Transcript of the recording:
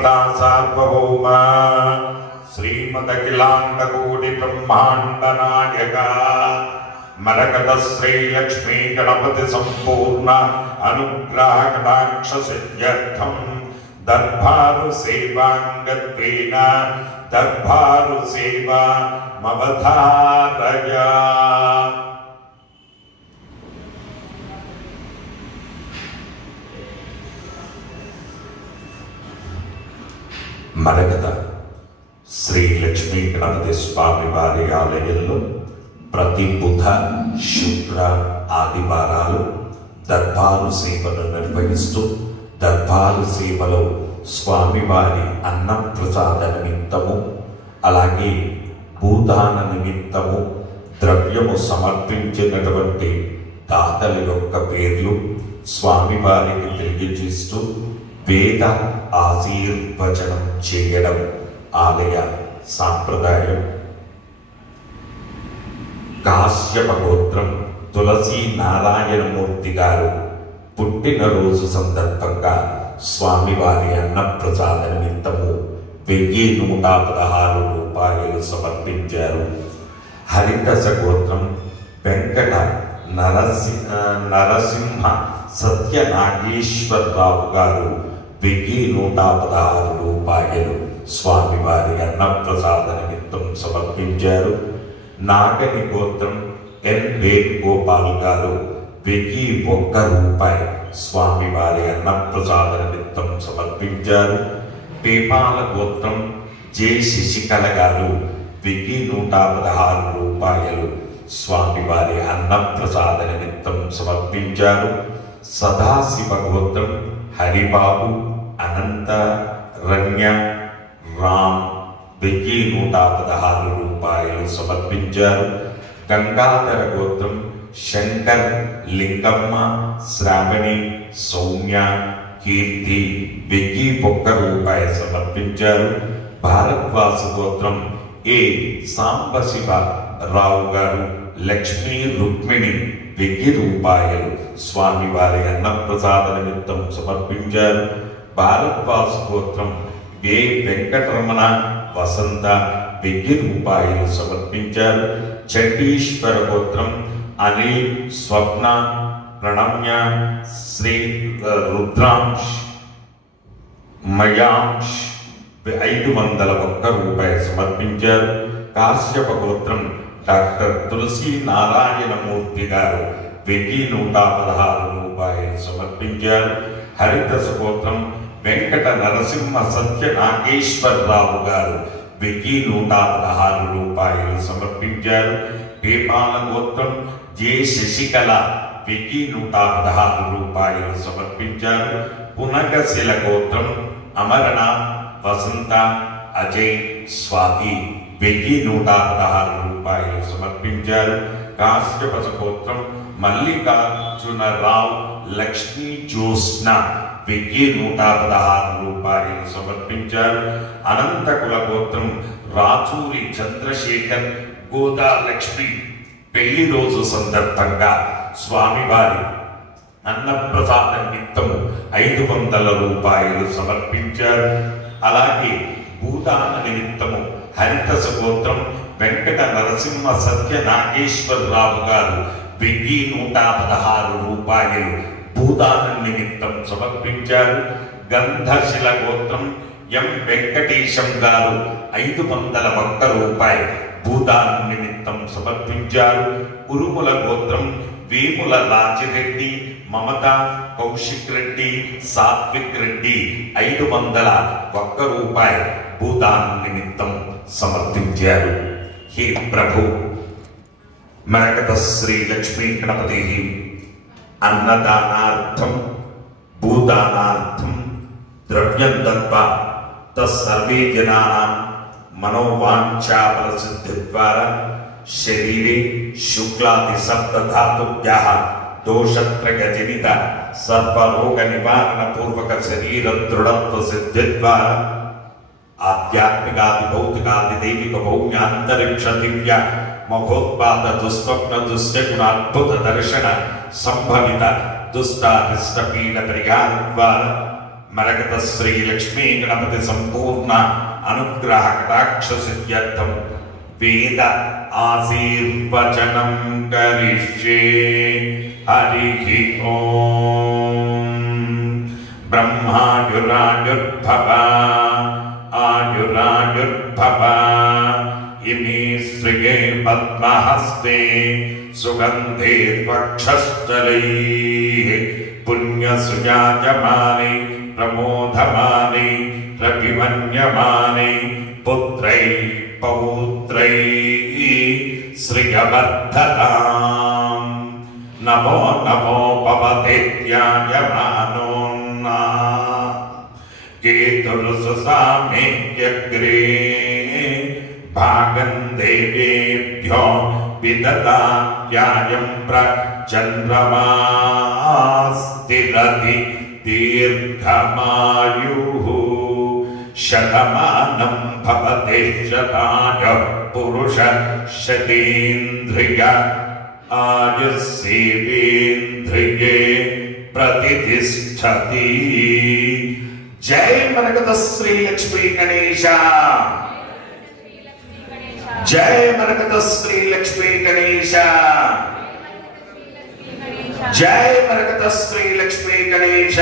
सार्वभौम श्रीमदखिलांडकोटि ब्रह्मांड नायक मरकत श्री लक्ष्मी गणपति संपूर्ण अनुग्रह कटाक्ष सिद्ध्यर्थम दरबारु सेवांगत्वेन दरबारु सेवा मवधारय। మరకత శ్రీ లక్ష్మీ గణపతి స్వామి వారి ఆలయంలో ప్రతి బుధ శుక్ర ఆదివారాలు దర్బారు సేవను నిర్వహిస్తూ దర్బారు సేవలో స్వామివారి అన్నప్రసాద నిమిత్తము అలాగే భూదాన నిమిత్తము ద్రవ్యము సమర్పించినటువంటి దాతల యొక్క పేర్లు స్వామివారికి తెలియజేస్తూ వేద ఆశీర్వచనం చేయడం ఆలయ సాంప్రదాయం. కాశ్యప గోత్రం తులసి నారాయణమూర్తి గారు పుట్టినరోజు సందర్భంగా స్వామివారి అన్నప్రసాద నిమిత్తము 1116 రూపాయలు సమర్పించారు. హరికస గోత్రం వెంకట నరసింహ సత్యనాగేశ్వరరావు గారు 1116 రూపాయలు స్వామివారి అన్నప్రసాద నిమిత్తం సమర్పించారు. నాగని గోత్రం ఎన్ వేణుగోపాల్ గారు 1001 రూపాయి స్వామివారి అన్నప్రసాద నిమిత్తం సమర్పించారు. పేపాల గోత్రం జె శశికళ గారు 1116 రూపాయలు స్వామివారి అన్నప్రసాద నిమిత్తం సమర్పించారు. సదాశివ గోత్రం హరిబాబు అనంత రమ్య రామ్ 1116 రూపాయలు సమర్పించారు. గంగాధర గోత్రం శంకర్ లింగమ్మ శ్రావణి సౌమ్య కీర్తి 1001 రూపాయి సమర్పించారు. భారద్వాస గోత్రం ఏ సాంబశివ రావు గారు లక్ష్మీ రుక్మిణి 1000 రూపాయలు స్వామివారి అన్నప్రసాద నిమిత్తం సమర్పించారు. భారద్వాస గోత్రం ఏ వెంకటరమణ వసంత 1000 రూపాయలు సమర్పించారు. చండీశ్వర గోత్రం అనిల్ స్వప్న ప్రణమ్య శ్రీ రుద్రాంశ్ మయాంశ్ 501 రూపాయలు సమర్పించారు. కాశ్యప గోత్రం డాక్టర్ తులసి నారాయణమూర్తి గారు 1116 రూపాయలు సమర్పించారు. హరిదశ గోత్రం వెంకట నరసింహ సత్యనాగేశ్వరరావు గారు 1116 రూపాయలు సమర్పించారు. పేపాల గోత్రం జె శశికళ 1116 రూపాయలు సమర్పించారు. పునగశిల గోత్రం అమరణ వసంత అజయ్ స్వాతి 1116 రూపాయలు సమర్పించారు. కాశ్యప గోత్రం మల్లికార్జునరావు లక్ష్మీ జ్యోత్స్న 1116 రూపాయలు సమర్పించారు. అనంతకుల గోత్రం రాచూరి చంద్రశేఖర్ గోదా లక్ష్మి పెళ్లి రోజు సందర్భంగా స్వామివారి అన్నప్రసాద నిమిత్తము 500 రూపాయలు సమర్పించారు. అలాగే భూదాన నిమిత్తము హరిదశ గోత్రం వెంకట నరసింహ సత్యనాగేశ్వరరావు గారు 1116 రూపాయలు భూదాన నిమిత్తం సమర్పించారు. గంధశిల గోత్రం ఎం వెంకటేశం గారు 501 రూపాయలు భూదాన నిమిత్తం సమర్పించారు. ఉరుముల గోత్రం వేముల రాజిరెడ్డి మమత కౌశిక్ రెడ్డి సాత్విక్ రెడ్డి 501 రూపాయలు భూదాన నిమిత్తం సమర్పించారు. హే ప్రభు మరకత శ్రీ లక్ష్మీ గణపతి అన్నదానార్థం భూదానార్థం ద్రవ్యం దత్వా తస్సర్వే జనానాం మనోవాంఛాఫల సిద్ధి ద్వారా శరీరే శుక్లాది సప్తధాతుభ్యః దోషత్రయజనిత సర్వరోగ నివారణ పూర్వక శరీర దృఢత్వ సిద్ధి ద్వారా ఆధ్యాత్మికాది భౌతికాది దైవిక భౌమ్యాంతరిక్ష దివ్య మహోత్పాద దుస్వప్న దుశ్చగుణ అద్భుత దర్శన సంభవిత దుష్టారిష్ట పీడ పరిహార ద్వారా మరకత శ్రీ లక్ష్మీ గణపతి సంపూర్ణ అనుగ్రహ కటాక్ష సిద్ధ్యర్థం వేద ఆశీర్వచనం కరిష్యే. హరి ఓం. బ్రహ్మాయురాయుర్భవ ఆయురాయుర్భవ. ఇమే శ్రియే పద్మహస్తే సుగంధే వక్షస్థలైః పుణ్యసుజాయమానే ప్రమోదమానే రవిమన్యమానే పుత్రైః పౌత్రైః శ్రియవర్ధతాం. నమో నమో పవతేత్యాయమానోన్నా కేతుర్సుసామేత్యగ్రే భాగం దేవేభ్యో విదదాత్యాయం ప్రచంద్రమాస్తిరతి దీర్ఘమాయుః. శతమానం భవతి శతాయ పురుష శతేంద్రియ ఆయుస్సేవేంద్రియే ప్రతిష్ఠతి. జై మరకత శ్రీ లక్ష్మీ గణేశ. జై మరకత శ్రీ లక్ష్మీ గణేశ. జై మరకత శ్రీ లక్ష్మీ గణేశ.